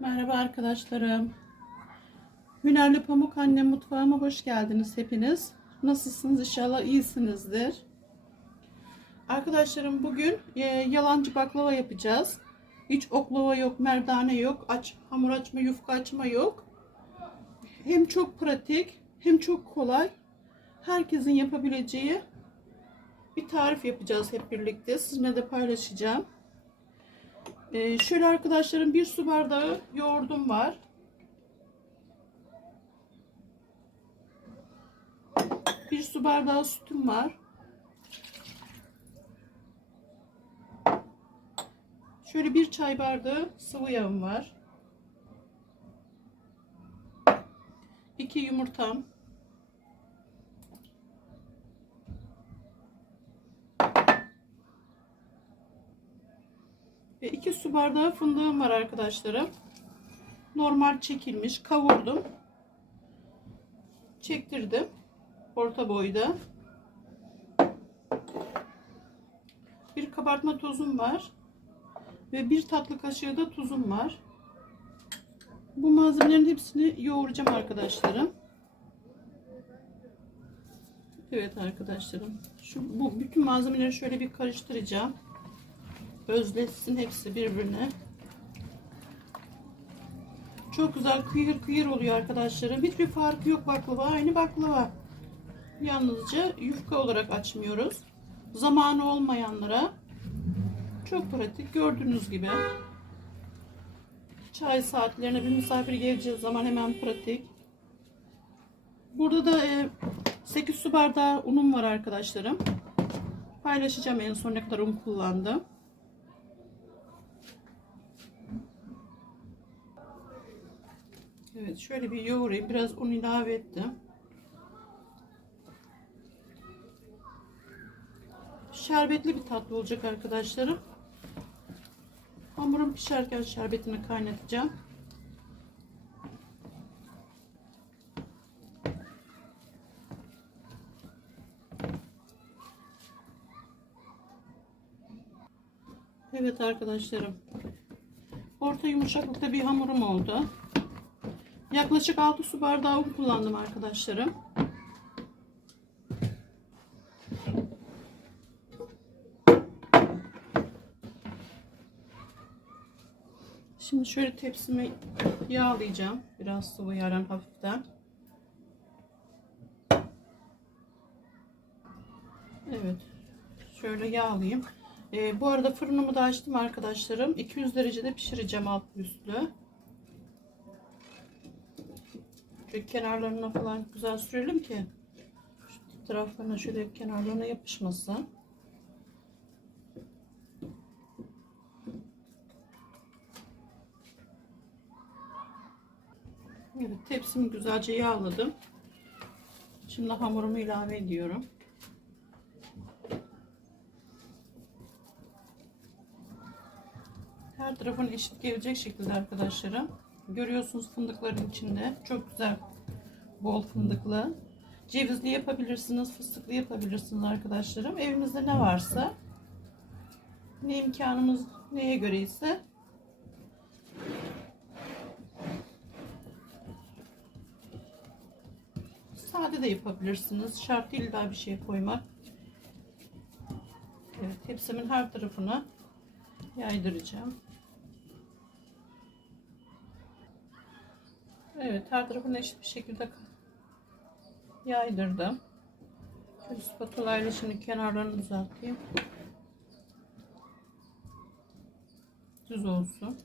Merhaba arkadaşlarım. Hünerli Pamuk Anne mutfağıma hoş geldiniz hepiniz. Nasılsınız? İnşallah iyisinizdir. Arkadaşlarım bugün e, yalancı baklava yapacağız. Hiç oklava yok, merdane yok, aç, hamur açma, yufka açma yok. Hem çok pratik hem çok kolay. Herkesin yapabileceği bir tarif yapacağız hep birlikte. Sizinle de paylaşacağım. Ee, şöyle arkadaşlarım bir su bardağı yoğurdum var. Bir su bardağı sütüm var. Şöyle bir çay bardağı sıvı yağım var. İki yumurtam. Ve 2 su bardağı fındığım var arkadaşlarım. Normal çekilmiş. Kavurdum. Çektirdim. Orta boyda. Bir kabartma tozum var. Ve bir tatlı kaşığı da tuzum var. Bu malzemelerin hepsini yoğuracağım arkadaşlarım. Evet arkadaşlarım. Şu bu bütün malzemeleri şöyle bir karıştıracağım özleşsin hepsi birbirine. Çok güzel kıyır kıyır oluyor arkadaşlarım. Hiçbir farkı yok baklava. Aynı baklava. Yalnızca yufka olarak açmıyoruz. Zamanı olmayanlara çok pratik. Gördüğünüz gibi. Çay saatlerine bir misafir geleceği zaman hemen pratik. Burada da 8 su bardağı unum var arkadaşlarım. Paylaşacağım en son ne kadar un kullandım. Evet şöyle bir yoğurayım. Biraz un ilave ettim. Şerbetli bir tatlı olacak arkadaşlarım. Hamurum pişerken şerbetini kaynatacağım. Evet arkadaşlarım. Orta yumuşaklıkta bir hamurum oldu. Yaklaşık 6 su bardağı un kullandım arkadaşlarım. Şimdi şöyle tepsimi yağlayacağım. Biraz sıvı yaran hafiften. Evet. Şöyle yağlayayım. Ee, bu arada fırınımı da açtım arkadaşlarım. 200 derecede pişireceğim altlı üstlü. Şöyle kenarlarına falan güzel sürelim ki şu taraflarına şöyle kenarlarına yapışmasın. Evet tepsimi güzelce yağladım. Şimdi hamurumu ilave ediyorum. Her tarafın eşit gelecek şekilde arkadaşlarım. Görüyorsunuz fındıkların içinde. Çok güzel bol fındıklı. Cevizli yapabilirsiniz, fıstıklı yapabilirsiniz arkadaşlarım. Evinizde ne varsa, ne imkanımız neye göre ise sade de yapabilirsiniz. Şart değil daha bir şey koymak. Evet, tepsimin her tarafına yaydıracağım. Evet her tarafını eşit bir şekilde yaydırdım. Şöyle spatula ile şimdi kenarlarını düzelteyim. Düz olsun.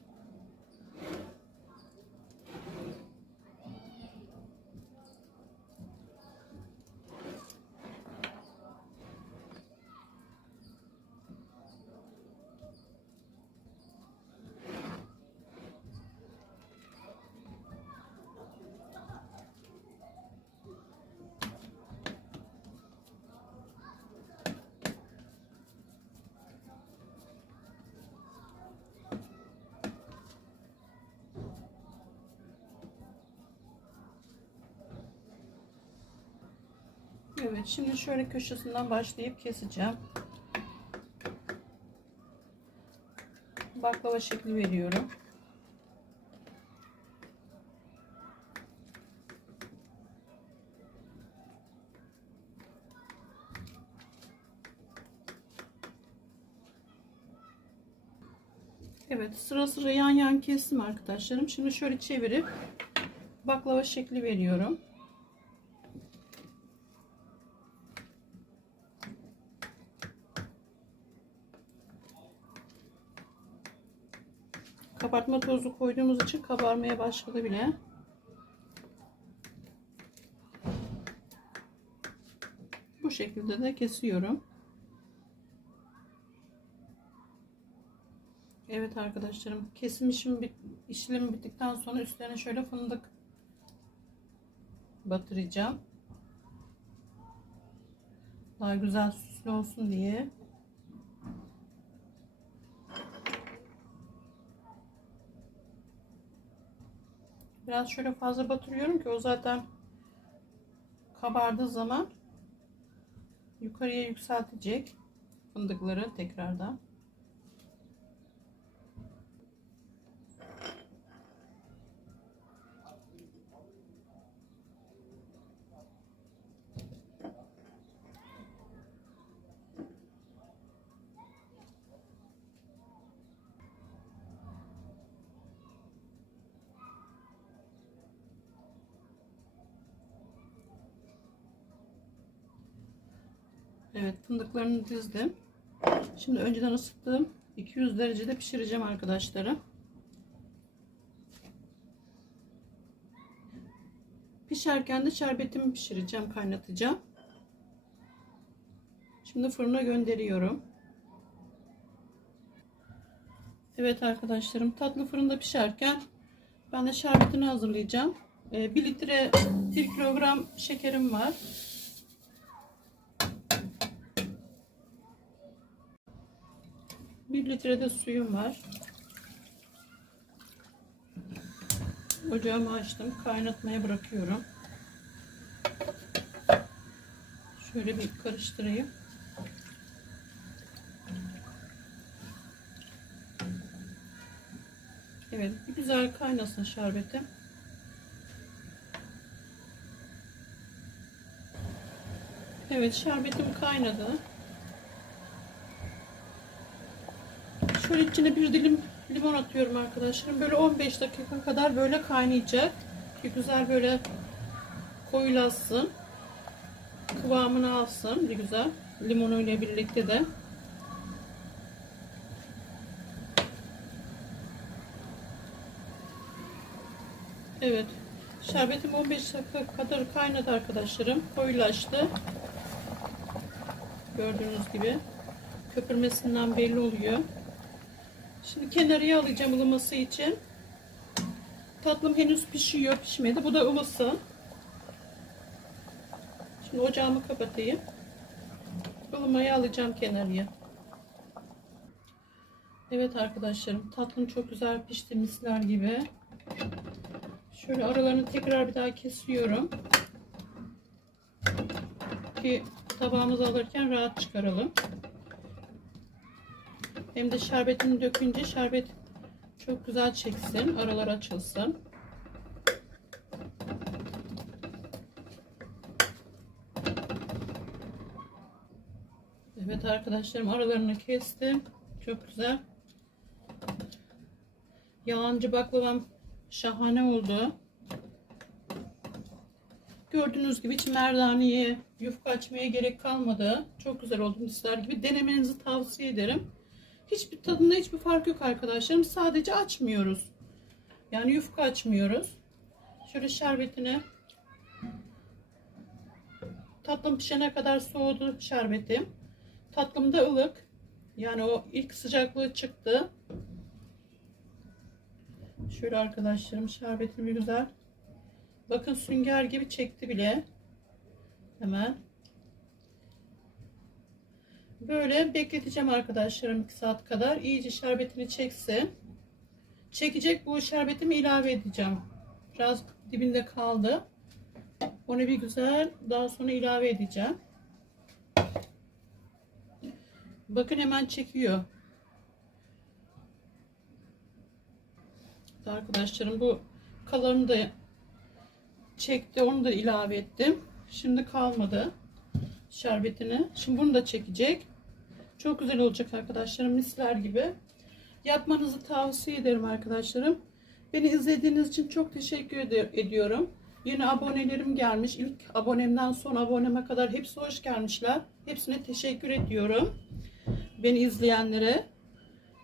Evet şimdi şöyle köşesinden başlayıp keseceğim. Baklava şekli veriyorum. Evet sıra sıra yan yan kestim arkadaşlarım. Şimdi şöyle çevirip baklava şekli veriyorum. Kabartma tozu koyduğumuz için kabarmaya başladı bile. Bu şekilde de kesiyorum. Evet arkadaşlarım kesim işim işlemi bittikten sonra üstlerine şöyle fındık batıracağım. Daha güzel süslü olsun diye. Biraz şöyle fazla batırıyorum ki o zaten kabardığı zaman yukarıya yükseltecek fındıkları tekrardan. Evet fındıklarını dizdim. Şimdi önceden ısıttığım 200 derecede pişireceğim arkadaşlarım. Pişerken de şerbetimi pişireceğim, kaynatacağım. Şimdi fırına gönderiyorum. Evet arkadaşlarım tatlı fırında pişerken ben de şerbetini hazırlayacağım. 1 litre 1 kilogram şekerim var. 1 litre de suyum var. Ocağımı açtım. Kaynatmaya bırakıyorum. Şöyle bir karıştırayım. Evet, bir güzel kaynasın şerbetim. Evet, şerbetim kaynadı. Şöyle içine bir dilim limon atıyorum arkadaşlarım. Böyle 15 dakika kadar böyle kaynayacak. Ki güzel böyle koyulasın. Kıvamını alsın bir güzel. Limonuyla birlikte de. Evet. Şerbetim 15 dakika kadar kaynadı arkadaşlarım. Koyulaştı. Gördüğünüz gibi. Köpürmesinden belli oluyor. Şimdi kenarıya alacağım ılıması için. Tatlım henüz pişiyor, pişmedi. Bu da ılısı. Şimdi ocağımı kapatayım. Ilımayı alacağım kenarıya. Evet arkadaşlarım, tatlım çok güzel pişti misler gibi. Şöyle aralarını tekrar bir daha kesiyorum. Ki tabağımıza alırken rahat çıkaralım. Hem de şerbetini dökünce şerbet çok güzel çeksin. Aralar açılsın. Evet arkadaşlarım aralarını kestim. Çok güzel. Yalancı baklavam şahane oldu. Gördüğünüz gibi hiç merdaneye, yufka açmaya gerek kalmadı. Çok güzel oldu misler gibi. Denemenizi tavsiye ederim. Hiçbir tadında hiçbir fark yok arkadaşlarım. Sadece açmıyoruz. Yani yufka açmıyoruz. Şöyle şerbetini tatlım pişene kadar soğudu şerbetim. Tatlım da ılık. Yani o ilk sıcaklığı çıktı. Şöyle arkadaşlarım şerbetini bir güzel. Bakın sünger gibi çekti bile. Hemen. Böyle bekleteceğim arkadaşlarım 2 saat kadar. İyice şerbetini çeksin. Çekecek bu şerbetimi ilave edeceğim. Biraz dibinde kaldı. Onu bir güzel daha sonra ilave edeceğim. Bakın hemen çekiyor. Arkadaşlarım bu kalanını da çekti. Onu da ilave ettim. Şimdi kalmadı şerbetini. Şimdi bunu da çekecek. Çok güzel olacak arkadaşlarım misler gibi. Yapmanızı tavsiye ederim arkadaşlarım. Beni izlediğiniz için çok teşekkür ed- ediyorum. Yeni abonelerim gelmiş. İlk abonemden son aboneme kadar hepsi hoş gelmişler. Hepsine teşekkür ediyorum. Beni izleyenlere.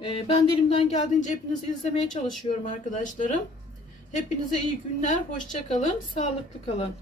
Ee, Ben de elimden geldiğince hepinizi izlemeye çalışıyorum arkadaşlarım. Hepinize iyi günler. Hoşça kalın. Sağlıklı kalın.